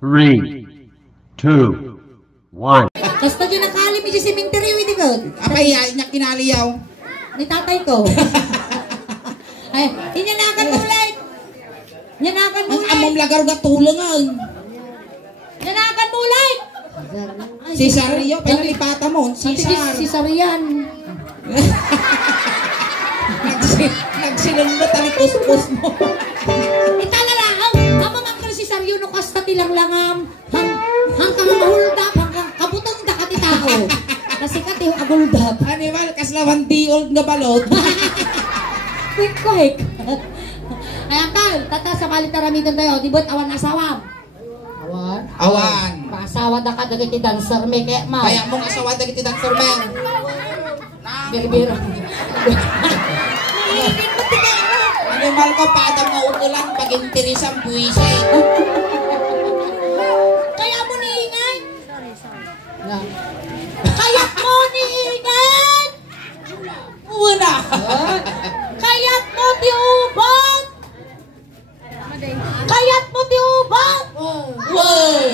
3, 2, 1. Basta yun nakali mi sa cemetery, hindi ko. Apay, niya kinaliyaw. Ni tatay ko. Ay, inyanakan mo ulit. Inyanakan mo Ang ulit. amom lagar ga tulangan. Inyanakan mo ulit. Si Sario, pinalipata mo. Si Sar. Si Sarian. Nagsilunod ang pus-pus mo. Itanalaang, mamamangkal si Sario no kasta tilang langam. Hanggang mahuldap, hanggang kabutong dakati tao. Kasi kati yung aguldap. Animal, kaslawan di old nga balot. Quick. Ayan kal, tata sa palitaramidan tayo, di ba't awan asawam? Awan? Awan. Pasawa da ka dagiti dancer me, kaya ma. Kaya mong asawa dagiti dancer men. Bir-bir. Animal ko, padang nga utulan pag interesang buwisi. Kaya mo niingay? Kaya't mo niingay? Una. Kaya't mo tiubang? Kaya't mo tiubang? Wow.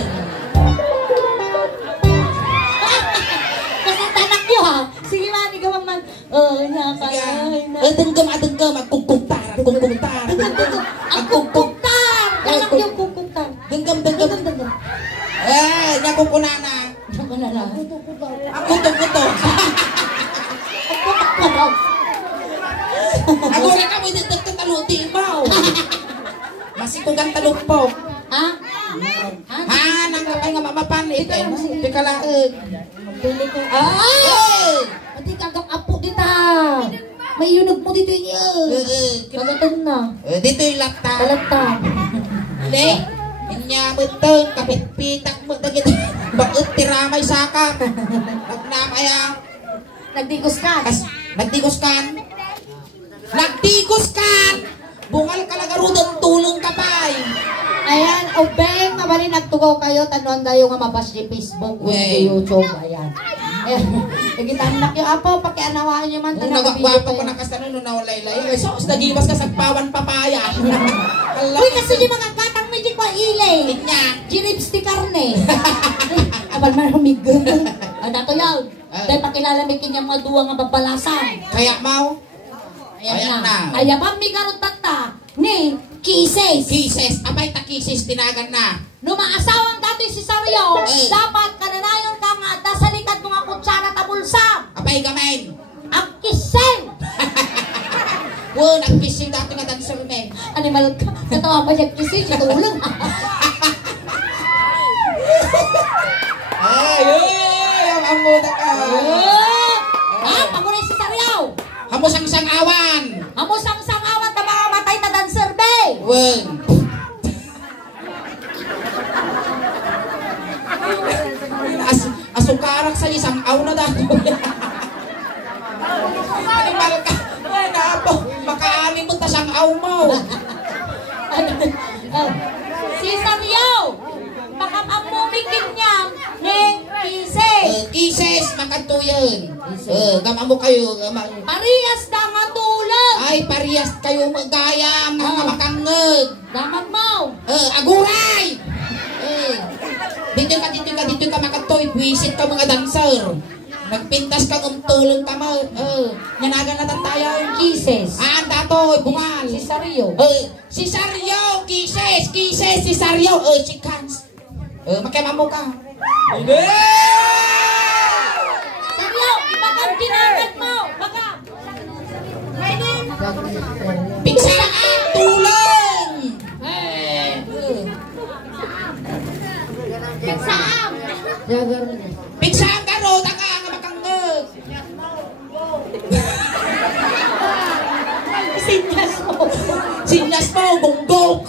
Kasantanak nyo ha? Sige mani gawa man. Nakakay na. Adenggam, magkukuktar. Ang kukuktar! Anak yung kukuktar. Denggam. Nakukunana. Ako na lang. Ang kuto. Ako rin kamo yung nagtataluti mo. Masikugan talukpok. Ha? Nang kapay nga mamapanit. Teka lang. Pili ko. Ay! Pati kagap apo kita. May yunog mo dito niya. Kagatan na. Dito yung lapta. Kalata. Hindi. Inyamot to. Kapit-pitak mo. Bakit tiramay sakak. Nagnamaya. Nagdigos ka. Nagdigos kan. Bungal ka lang arudon. Tulong ka pa. Ayan, obeng, mabali nagtugaw kayo, tanuan tayo nga mabas di Facebook, di YouTube, ayan. Nagitanak yung apo, pakianawaan nyo man, Nung nagwagwapo ko na kasano nung nawalay-lay. So, nagiwas ka sa pawan papaya. Uy, kasi di mga katang medyo pa ilay. Niya. Giripsti karne. Abal man humigod. Dato yaw, dahil pakilalamin kanyang mga duwa nga babalasan. Kaya mau? Ayan na. Ayan pa, may karot tata. Ni, Kisses. Apay ta kisses, tinagan na. Numaasawang dati si Sario, dapat kananayon ka nga dasalikad mga kutsara tabulsa. Apay gamen. Ang kissing. Wow, nag-kissing dati nga dancer men. Animal ka. Natawa pa siya kissing, siya tulong. Ang muda ka. Pagunay si Sario. Hamusang-sang awan. Hamusang-sang awan ka mga matay na dancer day. Wow. Asukarak sa isang aw na dato. Animal ka. Ay, napo. Makaalim mo ta siyang aw mo. Si Sario, baka amumikin niya ni Kisses. Kisses, makantuyan. Gama mo kayo. Parehas na nga tulad. Ay, parehas kayo magaya. Mga makangag. Damag mo. Aguray! Dito ka makantoy. Buisit ka mga dancer. Nagpintas ka tulong ka mo. Nanagan na tayo. Kisses. Dato, bungal. Si Sario. Si Sario, Kisses, si Sario. Si Kans. Makemamo ka. Sario, ibagam ginagat mo. Bagam. Pigsaan, tulong! Pigsaan. Pigsaan ka, Roda ka, nga makangag. Sinyas mo, gonggog.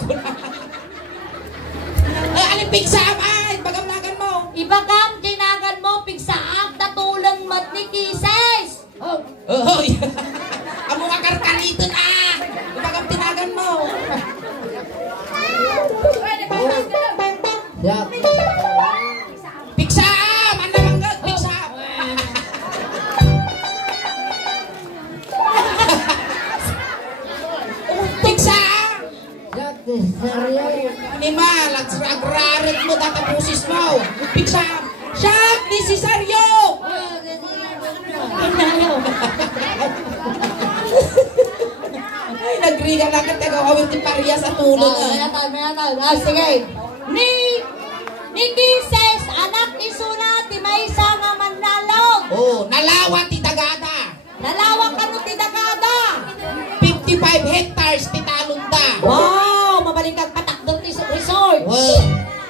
Alin pigsaan, ay, bagamlagan mo. Ibagam ginagan mo. Pigsaan. Tatulang mat ni Kisses. Amo nga karkarito na. Bagam tinagan mo. Pigsaan! Ano manggag? Pigsaan! Pigsaan! Animal, at agrarit mo, tatapusis mo. Pigsa, siyak, nisisaryo! Ay, nagriga lang ka, tagawawin ti pariya sa tulog. Sige. Ni Kises, anak ni Suna, ti Maysa nga manlalog. Oh, nalawa ti Dagada. Nalawak ka no ti Dagada. 55 hectares ti Talunda. Wow, mabalikag patak doon ti resort. Wow.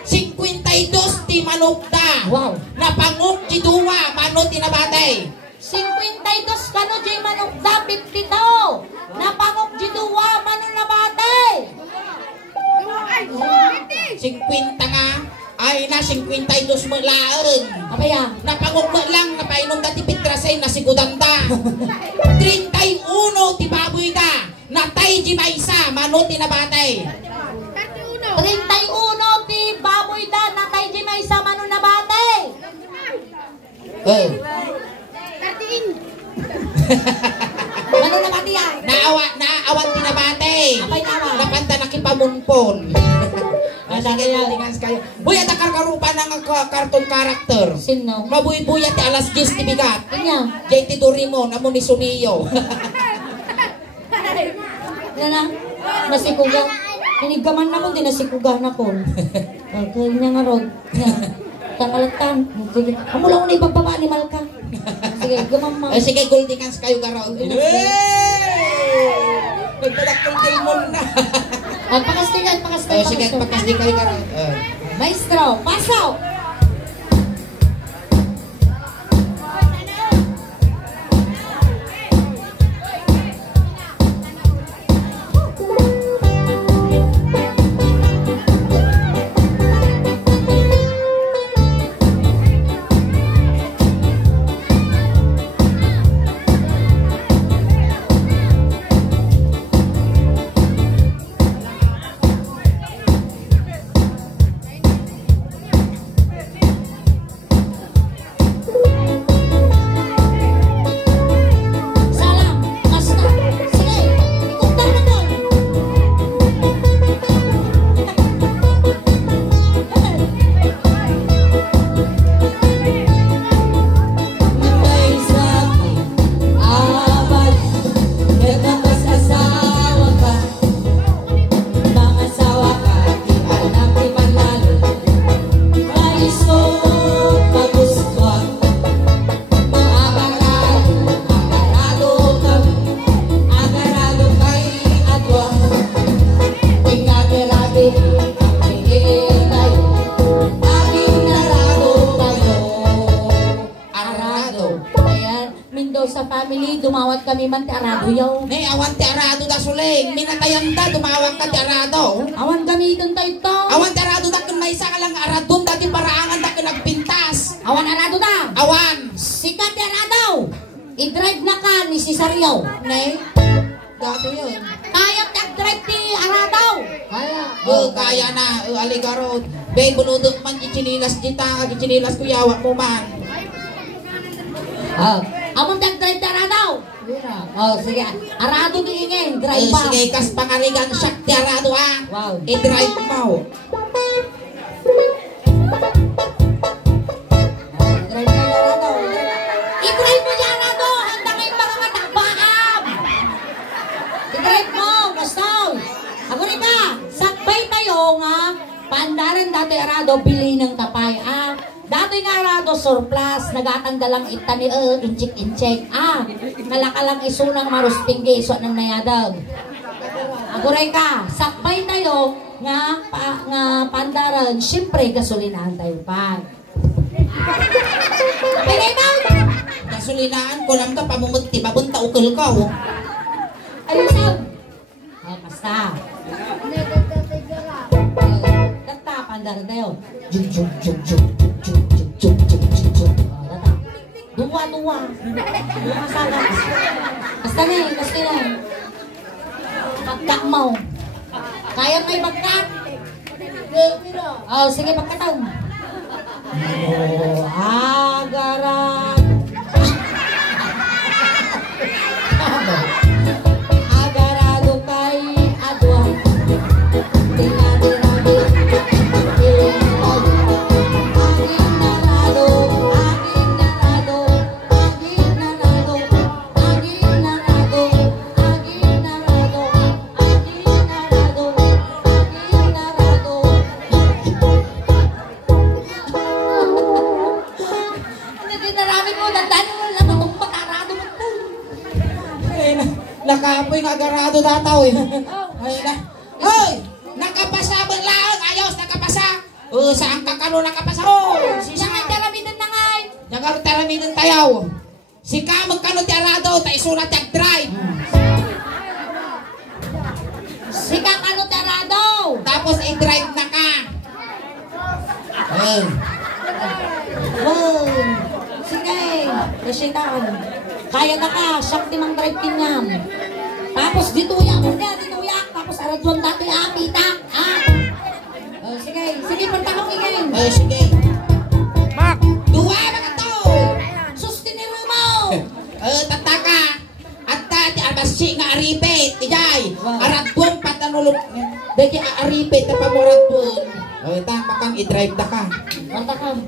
52 ti Manukda. Wow. Napanguk ti Duwa, mano ti Nabatay. 52 ka no di manukda, 52. Napangok di duwa, mano na batay. 50 nga. Ay na, 52 mo laang. Abaya. Napanguk mo lang, napainom ka ti Pitrasay na si Gudanda. 31 ti baboy da. Natay di Maysa, mano ti Nabatay. 31 ti baboy da, natay di may sa mano na batay. Oh. Mano na batay yan? Naawat ti Nabatay. Apay nawa. Napanta nakipamunpon. Sige, lingas kayo. Buya ta karkarupa ng karton character. Sino? Mabuy-buya ti alas 10 ti bigat. Kanya. JT Dorimo, namo ni Suniyo. Yan na. Nasikuga. Inigaman na ko, di nasikuga na ko. Kaya niya nga rod. Takalatan. Sige. Amo lang ko na ipagbaba ni Malka. Sige, gamam ma. Sige, goldingans kayo karaw. Nagpadakil mo na. Pakastigan. Sige, pagkasdi kayo karaw. Maestro, pasaw! Sa family, dumawat kami man ti arado yaw. Nay, awan ti arado da suling. Minatayan da, tumawag ka ti arado. Awan kami doon tayo ito. Awan ti arado da, kung may isa ka lang aradon, dati paraangan da, nagpintas. Awan arado da. Awan. Sikat ti arado. I-drive na ka ni si Saryaw. Nay, dati yun. Kaya tag-drive ti arado. Kaya. Kaya na, aligarod. Bay, bunudot man, ichinilas dita, ichinilas kuyawa mo man. Among tag-drive ti arado. Sige. Arado ni ingay. Drive pa. Sige, kas pangaligan siya ti arado Wow. I-drive mo. Drive na arado. I-drive mo yung arado. Handa kayo mga matakbaam. I-drive mo. Gusto. Ako rin ka. Sakbay tayo nga. Pandaran dati arado. Bili ng tapay. Dati nga arado surplus. Nagatanggalang itani. Inchik-inchik. Nalakalang isunang maruspingge. So nang nayadag. Ako rin ka. Sakbay tayo nga pandaran. Siyempre gasolinaan tayo pa. Pagay mo! Kasulinaan ko lang ka, pamumuti, babunta ukol ko. Ayun sab. Basta. Data, pandar tayo. Jum. Data. Duwa. Duwa sana. Basta na. Pagkat mo. Kaya may bagkat. Sige, pagkataw. Agaran. Agarado kay adwa. Tingnan natin. Nakaapoy nga garado dataw eh. Ay na. Hoy! Nakapasa ba lang? Ayos, nakapasa. Saan ka kano nakapasa? Siyang taramidan na nga. Yang taramidan tayaw. Si ka magkano ti arado, tayo sunat yung drive. Si Kakano Tarado. Tapos i-drive na ka. Wow. Sige. Kasitan. Kaya na ka. Siyak timang drive kinam. Tapos dituyak mo niya. Dituyak. Tapos aradwan dati apitak. Sige. Sige. Pantakang ingin. Sige. Dua mga to. Sustinero mo. Tataka. At dati abasi nga aripit. Ijay. Aradwan patanulog. Dati aripit na pamoradwan. Makang i-drive na ka. Pantakang.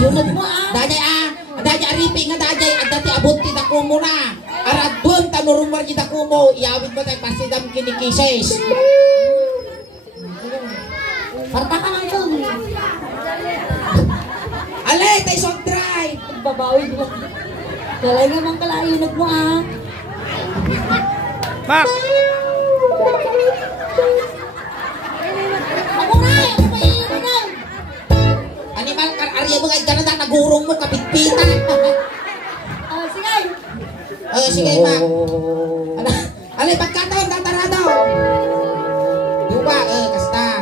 Yunod mo Dati aripit nga dati abot kita ko muna. Aradwan tanurumar kita ko mo. Iawit mo tayo pasidam kinikises. Pantakang ang tun. Alay, tayo song drive. Babawi mo. Kalay nga mong kalayunod mo Pak! Ako nga! Ako ba iinunan? Animal kar arya mo kay ganun nagurong mo kapitpitan. Sige! Sige ma. Alay pagkataon tatarado. Duba kasta.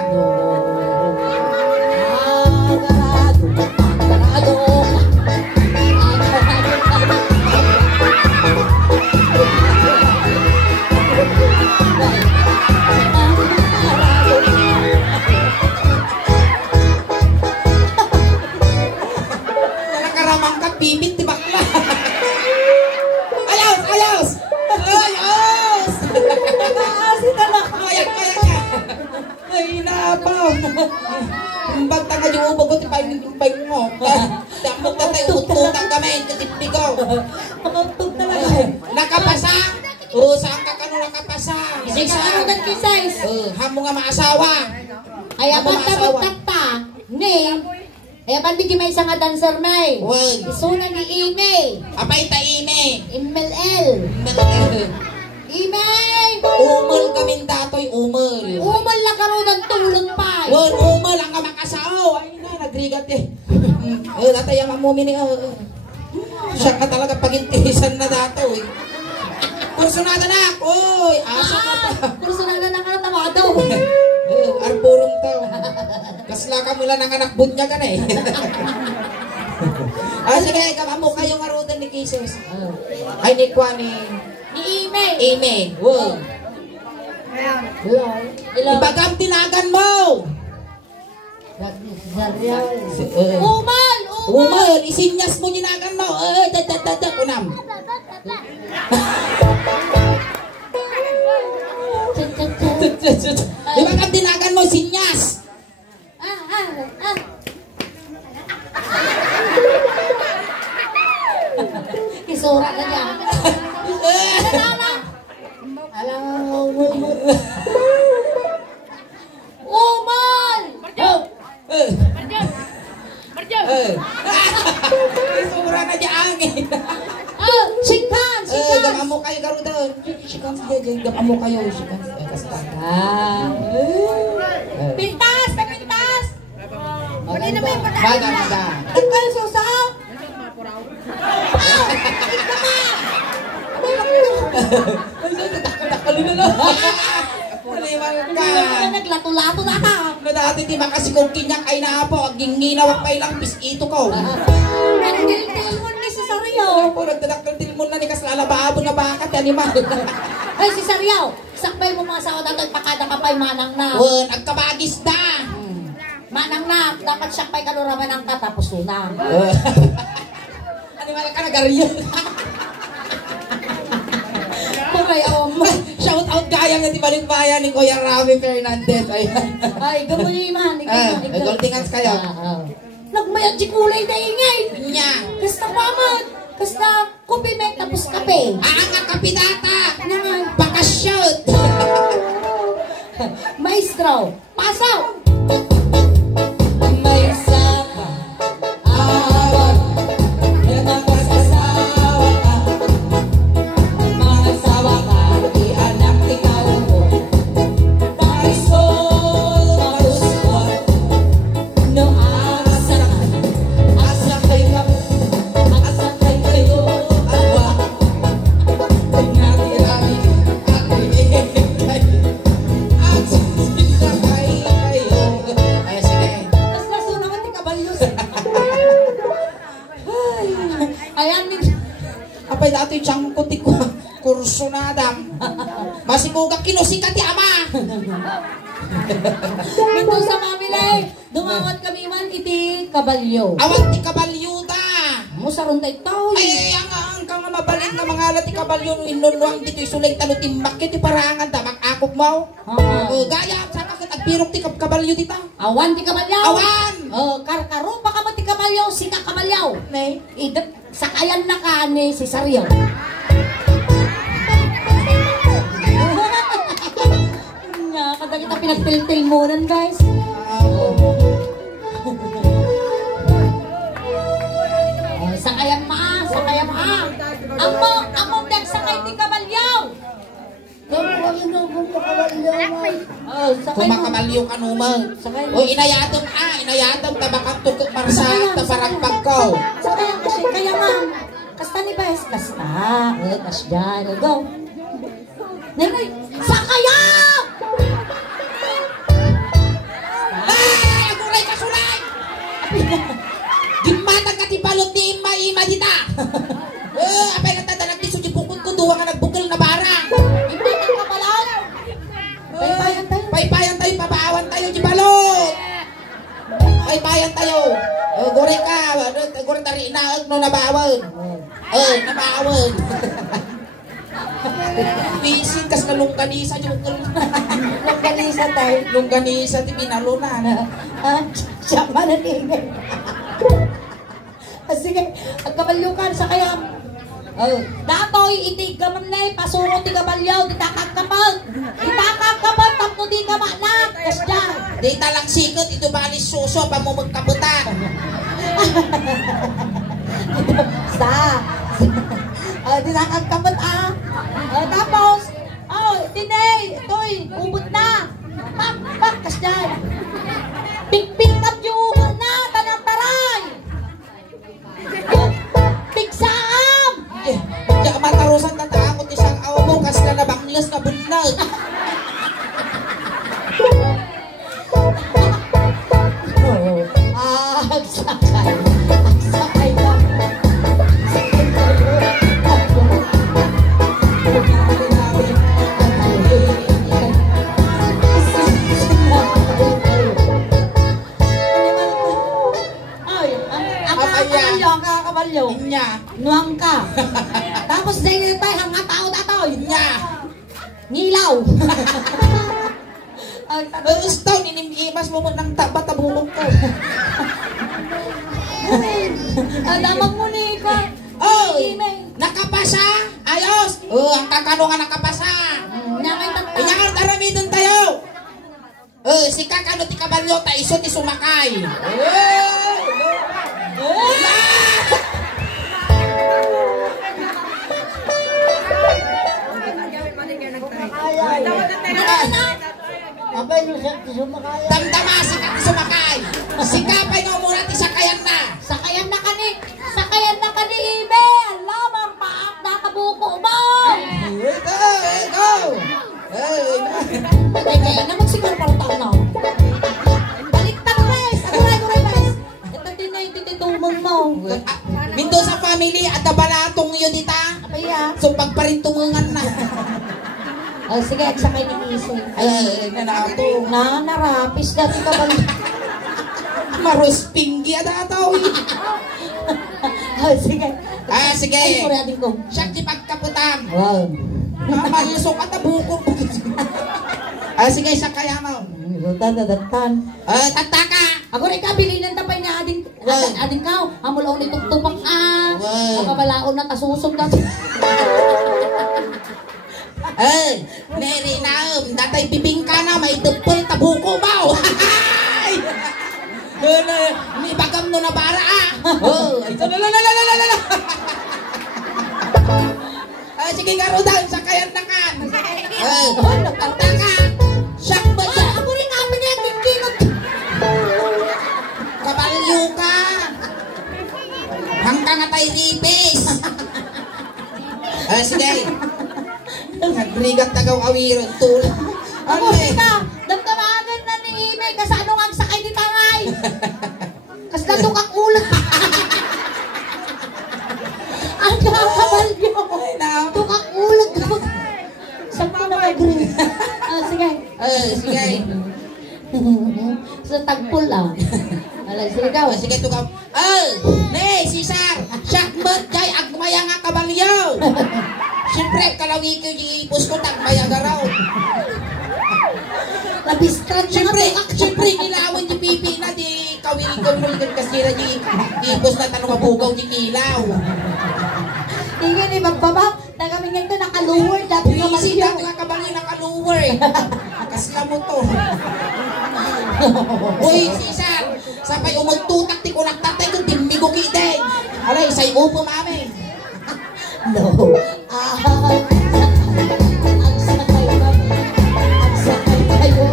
Nakaramang ka bibit di bakla. Ayos, ayos. Ayos. Kaya ka. Ay napaw. Bagta ka yung ubagot ipay mo. Damok na tayo ututang kami katipigaw. Pakantog talaga. Nakapasa? Saan ka kano nakapasa? Sigarugan kisais. Hamo nga maasawa. Ay, apan tabot takta. Ni. Ay, apan bigi may isang dancer may. Wag. Isuna ni Ime. Apay ta ime. MLL. Ime. Umol kami datoy, umol. Umal na karoon ng tulong pa. Wag, umol ang kamakasao. Ay na, nagrigat eh. Nataya ka mo mini. Siya ka talaga pagintisan na datoy. Kursunada na. Uy, asa ka pa. Kursunada na ka na tawado. Arpurong tao. Kasla ka mula ng anak bunya ka na eh. Sige, kamamo kayong arudan ni Jesus. Ay, ni Kwani. Ni Ime. Ime. Wow. Ibagam tinagan mo. Umal! Umal, isinyas mo tinagan mo. Unam. Ibagam tinagan mo, sinyas. Kisura ka niya. Alam mo, Umal! Isura na niya angin. Sikan! Sikan! Gamamo kayo garudan. Sikan sige, gamamo kayo. Sikan. Pintas! Pintas! Maganda. Takal susaw! Naglato-lato na ka. Dati di makasi kong kinyak ay naapo. Aging ninawak pa ilang pisito ko. Nagtiltilmon ni si Saryaw. Opo, nagdadakal tilmon na ni kaslalabaabon na bakat animal. Ay, si Saryaw. Sakbay mo mga sao dato'y pakada ka pa'y manang na. Wen, agkabagis da. Manang na. Dapat sakbay ka nuraman ang katapos unang. Animal ka nagaryo. Shout out gaya nga di Balikbayan ni Kuya Rami Fernandez. Ay, gamunin man. Goldingans kayo. Nagmayat si kulay na ingay. Nya. Kasta paman. Kasta kopi may tapos kape. Ang kapidata. Naman. Pakashoot. Maestro. Pasaw. May saka. Awag. Yan ang kasawa ka. Mga sawa kurso na dam. Masiguga kinusikat ti ama. Ito sa pamilya, dumawat kami man iti kabalyo. Awat ti kabalyo ta. Musaron tayo ito. Ay, ang kang mabalin nga mga alat ti kabalyo no inunwang dito isuling talo timbak ti parangan da makakog mo. Gaya sa kakit agpirok ti kabalyo dita. Awan ti kabalyaw. Awan. Karkaro pa ka mo ti kabalyaw, sika kabalyaw. Ne. Sakayan na ka ni si Saryo. Kada kita pinagtil-til munan, guys. Sakayan ma, sakayan ma. Among nagsakay ti kabalyaw. Kumakabalyo ka naman. O inayatong tabakang tukot marsa taparagpag ko. Sakayan kasi, kaya ma'am. Kasta ni Bes, kasta. Kas dyan, go. Nenay, sakayan! Aguray ka sulay! Gimatag ka ti balot ni ima dita! Apay ka tanda nagtiso di bukod ko duwa nga nagbukil na bara! Hindi ka kapalan! Paypayan tayo, papaawan tayo di balot! Paypayan tayo! Gore ka! Gore tari inaag no nabawag! Nabawag! Pisin kas na lungganisa yung Longganisa tayo. lungganisa ti binalunan. Siya man ang ingay. Sige, ang kabalyukan sa kayang. Datoy, iti gamam na pasuro ti kabalyaw, di takagkapag. Di takagkapag, tapno di ka manak. Kas dyan. Di talang sikot, ito ba ni suso pa mo magkaputan? Di nakagkapag tapos, tinay, ito'y, ubod na. Pak, kas dyan. Pik up yung na, tanang-taray. Pigsaam! Diya matarusan tataakot isang awa mo kas na nabanglas na bunag. Agsakay. Agsakay ka. Inya. Nuang ka. Tapos dahil tayo hanga tao. Inya. Ngilaw. Gusto, ninimimas mo mo ng tabatabulong ko. Damang mo ni ko. Oy! Nakapasa? Ayos! Ang kakano nga nakapasa. Inyangar tarami dun tayo. Si kakano ti kabalyo ta iso ti sumakay. Damdama sikat ti sumakay. Sikapay nga muna ti sakayan na. Sakayan na ka ni Ibe. Alam ang paak na kabuko mo. Go! Kaya na magsiguro pala tao na. Baliktad guys. Aguray guys. Ito din na ititumong mo. Minto sa family at balatong yun dita. Apaya. So pagparintungan na. Sige, at sakay ni Iso. Nanato. Narapis dati ka ba? Maros pinggi ada tao. Sige. Sige. Ay, kuryadin ko. Siya di pagkaputan. Wow. Malusok at buko. Sige, sa kaya mo. Datan. Tataka. Ako rin ka, bilinan tapay na ading ka. Amulaw ni tupak Nakabalaon na kasusog na. Neri na datay bibing ka na may tupol tabuko ba? Ni bagam no na bara sige garudan sa kayan na kan. Tataka. Siyak ba siya? Ako rin kami na yung Kabalyo ka. Hanggang nga tayo ripis. Sige. Nagrigat na gaw awiron tul. Ako ka, damdamagan na ni Ibe, kasano nga ang sakay ni Tangay. Kas natukak ulat. Ang kakabalyo. Tukak ulat. Sige. Sa tagpul lang. Alay, sige daw. Sige, tukaw. Ne, Cesar. Sakmat jay agmaya nga kabalyo. Siyempre, kalawi ko yung ipos ko, tagmaya ka raw. Labistran siya Siyempre, nilawan yung pipi na, di kawiling kasi na di ipos na tanong mabugaw di ilaw. Hindi ni magbaba. Nagaming nito nakaluward. Dapat nga Easy maligaw. na nga kabalyo nakaluwer. Kasla mo to. Uy, Cesar, sapay umagtutak, di ko nagtatay ko, dimmigo kiteng. Alay, say upo mami. No. Ang sakay kami. Ang sakay kayo.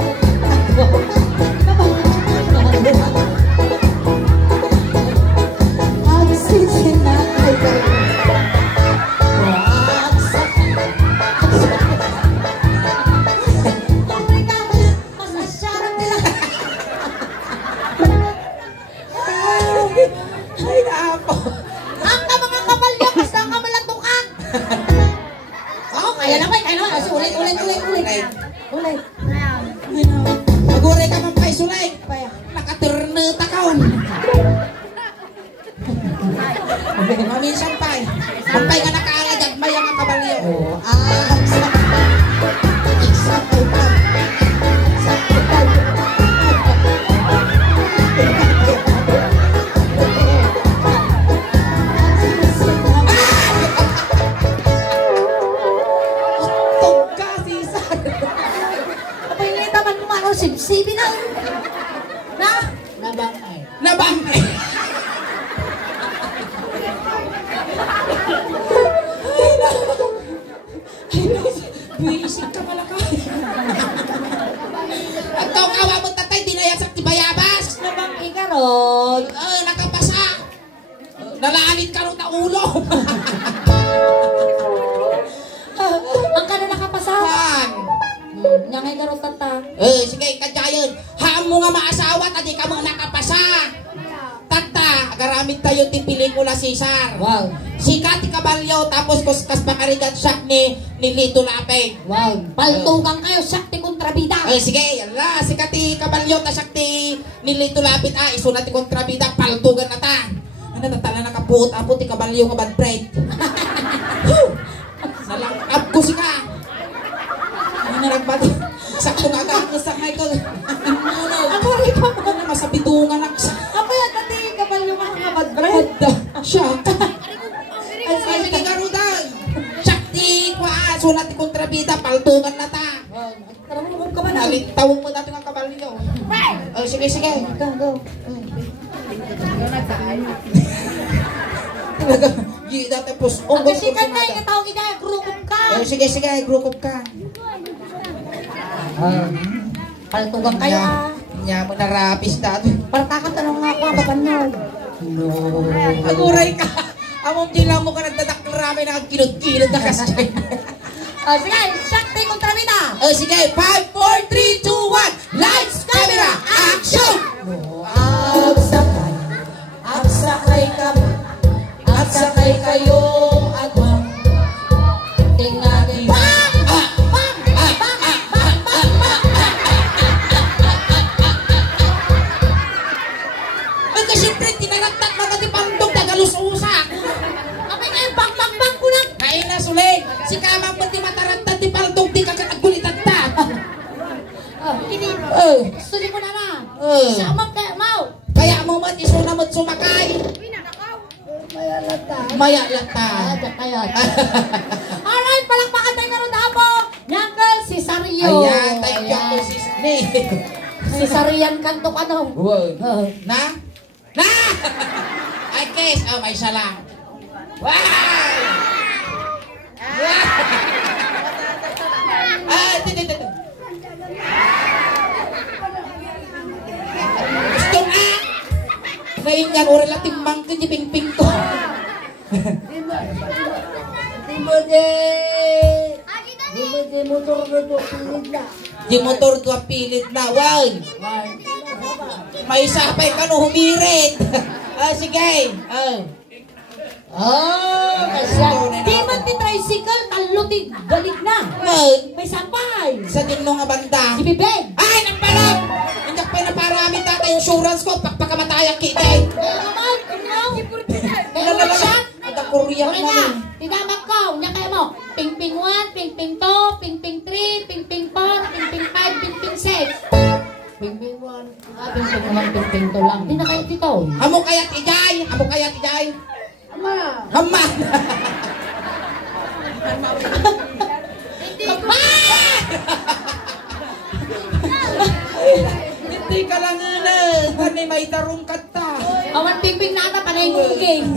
Ang sisinakay kayo. Ang sakay. Masasyarang nila. Ay, naapo. Ang ka mga kabalyo, basta ang kamalatukan. Oo, kaya naman. Kasi ulit. Ulit. Maguray ka man pa'y sulay. Nakaturneta kaon. Maminsan pa'y. Mampay ka nakaalagad, maya nga kabalyo. Ang sakay. Ang sakay ka. Ang sakay kayo. Tog ka, Cesar. Abay, hindi naman kumano, sibsibi na. Na? Nabangay. Nabangay. Buisip ka malakay. At kung kawa mo tatay, dinayasak ti bayabas. Nabang ikaron. Nakapasa. Nalaalit ka rin na ulo. Ang ka na nakapasa. Saan? Nyangay karon tata. Sige, kadyayon. Haam mo nga maasawa, tadi ka mo nakapasa. Tata, agaramit tayo ti pelikula, Cesar. Wow. Si Kati Caballo, tapos kuskas pakarigat siya ni Lito Lapeng. Wow. Paltugang kayo, sakti kontrabida. Sige, yala, si Kati Caballo, ta sakti ni Lito Lapit, iso na ti kontrabida, paltugan na ta. Ano, natala nakapuot, apo ti Caballo nga bad bread. Nalangkap ko si ka. Ano na nagbato? Sakto nga ka, sa Michael. Ako rin pa mo. Ano, masabidungan ako sa... Ako yan, dati kapal yung mga badbread. Siya. Ay, sige, garudan. Sakti, sunat ti kontrabida, paltugan na ta. Tara mo ka ba na? Tawag mo dati ng kabalyo. Sige. Go. Talaga, di dati pus. Kasi ka na, ikatawag ina, group ka. Sige, group up ka. Paltugang kayo ah. Nya mo na rapis dati. Partakan tanong nga ako, mapanood. No. Aguray ka. Among di lang mo ka nagdadak ng rami na kilod-kilod na kasay. Sige, sakti kontrabida. Sige, 5, 4, 3, 2, 1. Lights, camera, action! Agsakay kami. Agsakay kayo. Agwang. Tingnan. Siyempre, tinaragtat mga ti Pandong tagalus-usak. Kapag ngayon, bang ko lang. Kain na, Suleg. Si Kamang pati mataragtat ti Pandong di kakakagulitan ta. Suli ko na na. Eh. Samang kaya mau. Kaya mo mat iso na mat sumakay. Maya lata. Ada kaya. Alright, palakpakan tayo karon dapo. Nyangkel si Sario. Ayan, thank you to si Sne. Si Sarian kanto ano. Na? Ay, Kes. May isa lang. Wow! Ito. Gusto na! Ngayon yan, uri lang timbang ko, di ping-ping to. Di motor na to, pilit na. Di motor to pilit na, wow! May sapay ka no, humirit! Sige! Oh, kasya. Di man ti tricycle, taluti, galig na. May sampay. Sa din nga banda. Si Bibeng. Ay, nagpalag! Hindi pa na parami tata insurance ko, pagpakamatayang kita eh. Kaya naman, ano? Kaya Lalala, naman siya. ada kuryak Uri mo. nga, tinamag ko. Nya kayo mo. Ping-ping 1, ping-ping 2, ping-ping 3, ping-ping 4, ping-ping 5, ping-ping 6. Ping-ping 1. Ping-ping 1, ping-ping 2 lang. Di na kayo dito. Amo kaya't ijay! Amo kaya't ijay! Ama. Hama! Hindi ka lang kami may tarong kata. Awan ping-ping na ata, panay nguging.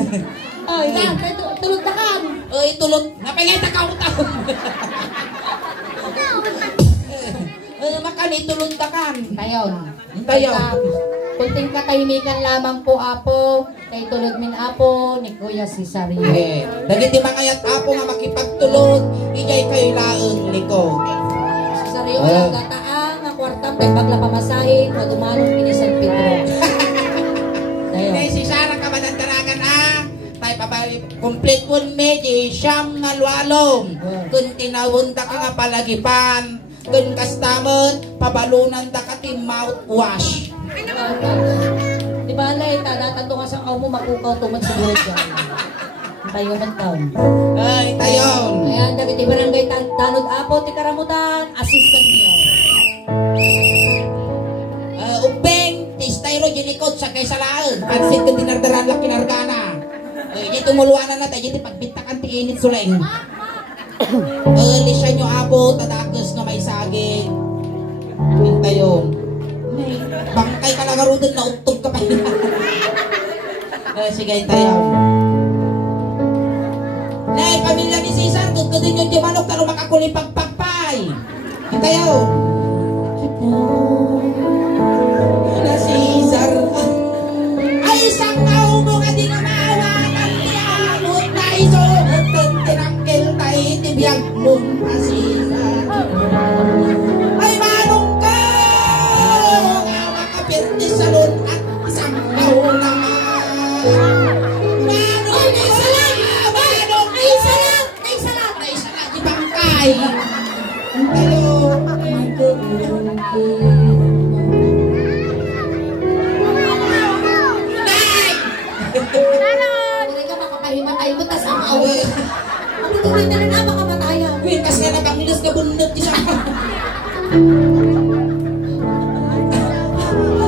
Oh, yan. Tulog na kan. Ay, tulot. Napilita ka utaw. Makani tulot na kan. Tayon. Tayon. Kunting katahimikan lamang po, Apo. Kay tulog min, Apo, ni Kuya Cesario. Dagiti mangayat apo nga makipagtulog, ijay kayo laeng liko. Cesario, ang gataang, ang kwartang, kay bagla pamasahin, madumanong ini San Pedro. Tayon. May si Sarah ka manandaragan tay pabali complete one meji siyam nga lualom. Kun tinawon ka nga palagipan, kun kastamon pabalunan da ka ti mouthwash. Di ba alay, tadatanto nga sa mo makukaw tumad siguro dyan. Tayo man taon. Ay, tayon. Kaya dagiti barangay tanod Apo, ti karamutan, assistant niyo. Upeng, ti styro ginikot sa kay salaan. Pansit kun dinardaran la kinargana. Di tumuluanan na tayo, di pagbitakan ti init suleng. Lisya nyo Apo, tadakas nga may saging. Tayon. Bangkay ka lang arudon na utog ka pa. Sige, tayo. Nay, pamilya ni Cesar, gudgudin yung di manok talo makakuli pagpagpay. Tayo. Na Cesar. Ay, isang naumo ka di na mawakan tiyanot na iso. Tinakil tayo tibiyag mong na Cesar. Ay, manong ka! Pirti salon at isang nauna. Manong ay salat! Manong ay salat! Ay salat! Ay salat di bangkay! Tayo! Nay! Hindi ka makapahimatay mo, tas ang awit. Ang tuloy na rin makamataya. Kasi nga nabangilis ka bunod di siya.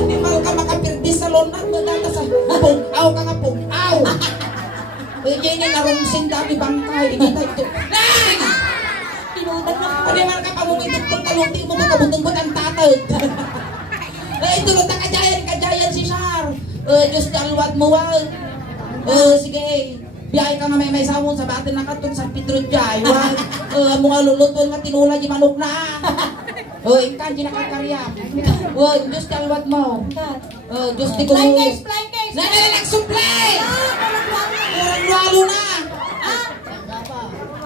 Di ba ka makapirdi sa lonat mo data sa pug-aw ka nga pug-aw. Diyan yung narungsing dami bangkay. Hindi tayo ito. Nay! Pinutan na. Ano man ka pamumindog kung taluti mo magkabutong-but ang tatag. Tulot na kajayan si Char. Diyos dalwat mo wag. Sige. Biyay ka nga may sawon sa batin na katong San Pedro Jai. Wag. Mga luluton nga tinula di manok na. Ikan di nakakarya. Wag. Diyos dalwat mo. Diyos di ko. Flying case, flying case. Nanalag supply! Kurang lalo na.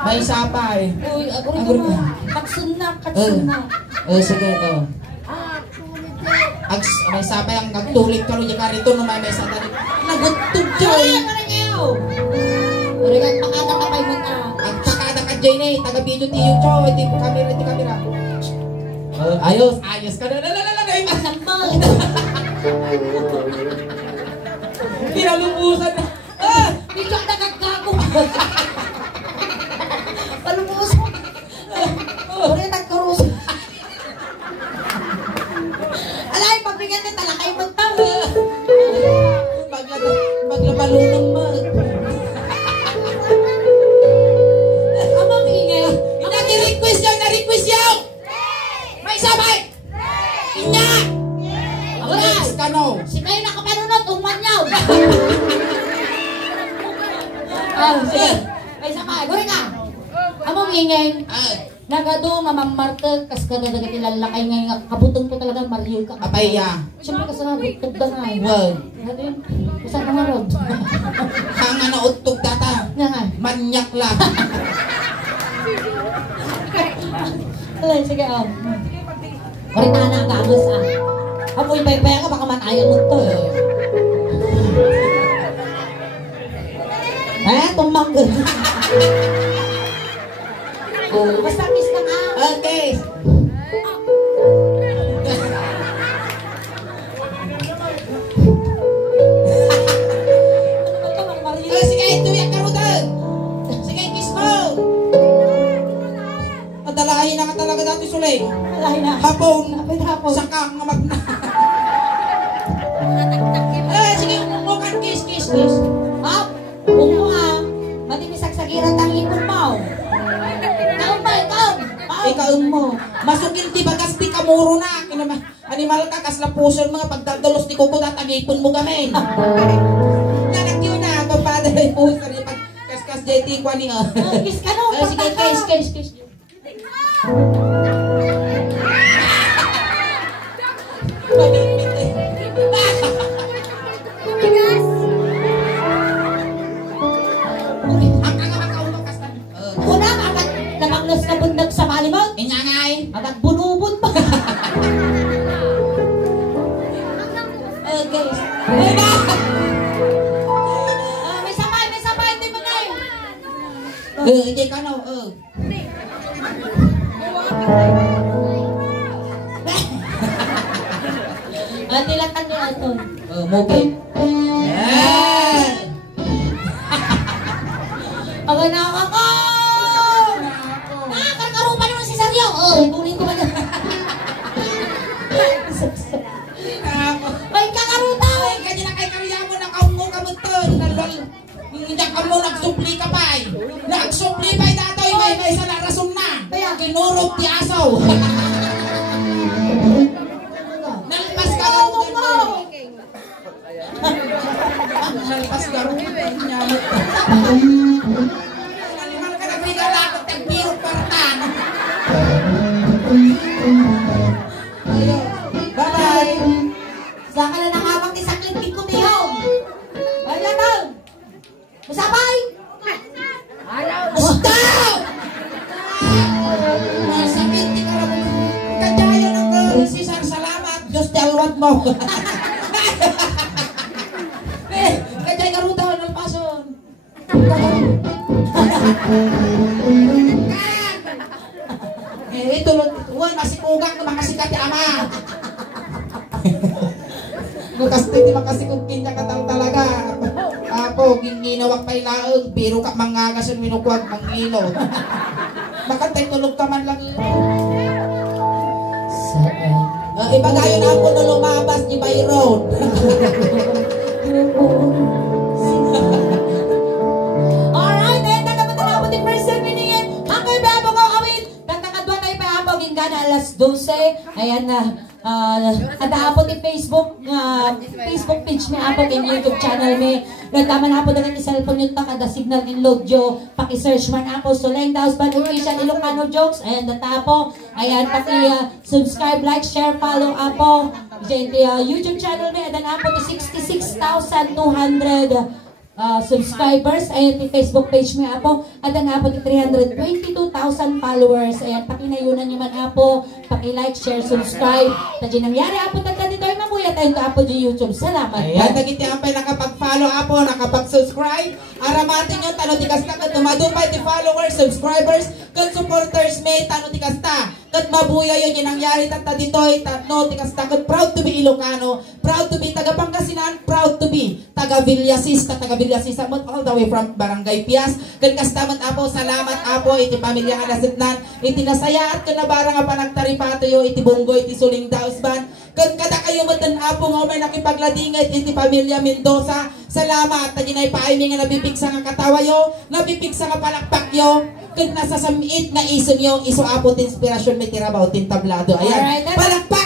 May sapay. Uy, aguri ko mo. Katsunak, katsunak. Sige, may sabay ang nagtulik ka rin yung karito no may sa tali. Nagutog dyan. Uri ka, pakada ka kay mata. Ang pakada ka dyan taga-video tiyo chow. Iti kamera. Ayos ka na. Naman. Pinalumusan na. Dito ka nagagago. Palumos. Uri ka nagkarus. Alay, pagbigyan na talakay mo ito. Maglabalunong mo. Amang ingay. Na-request yaw. May sabay. Inya. Alay. Kano. Si kayo nakapanunod, umanyaw. Sige. May sakay. Uri ka. Amang ingay. Nagado nga mamartag kas kada dagat ilalakay nga kabutong ko talaga Mario ka. Apaya. Siyempre kasi nga butog da nga. Wow. Ngayon, usan ka nga rod. Hanga na utog data. Nga nga. Manyak lang. Alay, sige Marita na ang gamos Apoy paypaya ka baka matayan mo to. tumanggal. Basta kiss ka nga. Okay. Sige, ito yung karutan. Sige, kiss mo. Padalahin na ka talaga dati, Suleng. Alahin na. Hapon. Hapon. Saka nga magna. Sige, umukan, kiss. Hap! Huwag mo nga. Pati may saksakiran ang ipon mo. Kaon ba, ikaw? Ikaw mo. Masukil di bagas di kamuro na. Animal ka, kasla puso mga pagdadalos di kuko tatagipon mo kami. Nanak yun na, papada na yung puso. Pagkaskas JT kwa niya. Kiss ka no. Sige, kiss. Mabibit eh. Una, agad namanglos na bundag sa malimot. Inyangay. Agad bunubun pa. Okay. Ay ba? May sabay, di ba ngay? Hindi ka no, Tilatan niya ito. Mugi. Aga nakaka! Nakakarupa naman si Sergio. Kunin ko ba na? May kakaruta! Kanya na kay karya mo, nakaungo ka mo to. Hindi ka mo nagsupli ka pa eh. Nagsupli pa datoy, may isa na rason na. Kaya kinurog ti asaw. Nalpas ka lang mo. Nalpas ka rin. Nyamot. Naliman ka na pinalakot, tagpiro partan. Bye-bye. Saka na nakabang ni saklit ko niyo. Wala na. Masabay! Stop! Masakit di ka lang. Kadaya ng Cesar, salamat. Diyos di alwat mo. Kadaya ka ruta ng pason. Ito lang. Uwan, masikugang na makasikat yung ama. Kasi di makasikukin niya katang talaga. Apo, ginginawak pa ilaog. Biro ka mangangasun minukwag mangilog. Makantay tulog ka man lang yun. Ibagayon ako na lumabas ni Bay Road. Alright, ayun na naman na ako di first segment niyan. Ang kay Babo ko awit. Nagkakadwa tayo pa ako gingana alas 12. Ayan na. Ada po di Facebook page ni Apo kin YouTube channel ni. Nagtama na po dengan cellphone yun pa kada signal in lodyo. Paki-search man Apo Suleng Daos Bad Official Ilocano Jokes. Ayan natapo. Ayan paki-subscribe, like, share, follow Apo. YouTube channel ni adan Apo di 66,200 subscribers. Ayan, yung Facebook page mo Apo. At ang Apo, 322,000 followers. Ayan, pakinayunan nyo man Apo. Paki-like, share, subscribe. Tadyo nangyari Apo, tagka dito ay mamuya tayo Apo di YouTube. Salamat. Ayan, nagiti ampay nakapag-follow Apo, nakapag-subscribe. Aramatin nyo, tano tikasta ka, tumadupay ti followers, subscribers, kung supporters may, tano tikasta. Kat mabuya yun, yung nangyari tata ditoy, tatno tikasta. Kat proud to be Ilocano, proud to be taga Pangasinan, proud to be taga Villasis, taga Villasis, all the way from Barangay Pias. Kat kastaman Apo, salamat Apo, iti pamilya nga nasitnan, iti nasaya at kanabara nga panagtaripato yo, iti bunggo, iti Suling Daos Band. Kat kada kayo matan Apo nga may nakipagladingit, iti pamilya Mendoza, salamat. Tadi na ipaimi nga nabipiksa nga katawa yo, nabipiksa nga palakpak yo. Kat nasa samit nga iso nyo, iso Apo ti inspirasyon may tirabaw tin tablado. Ayan, palakpak.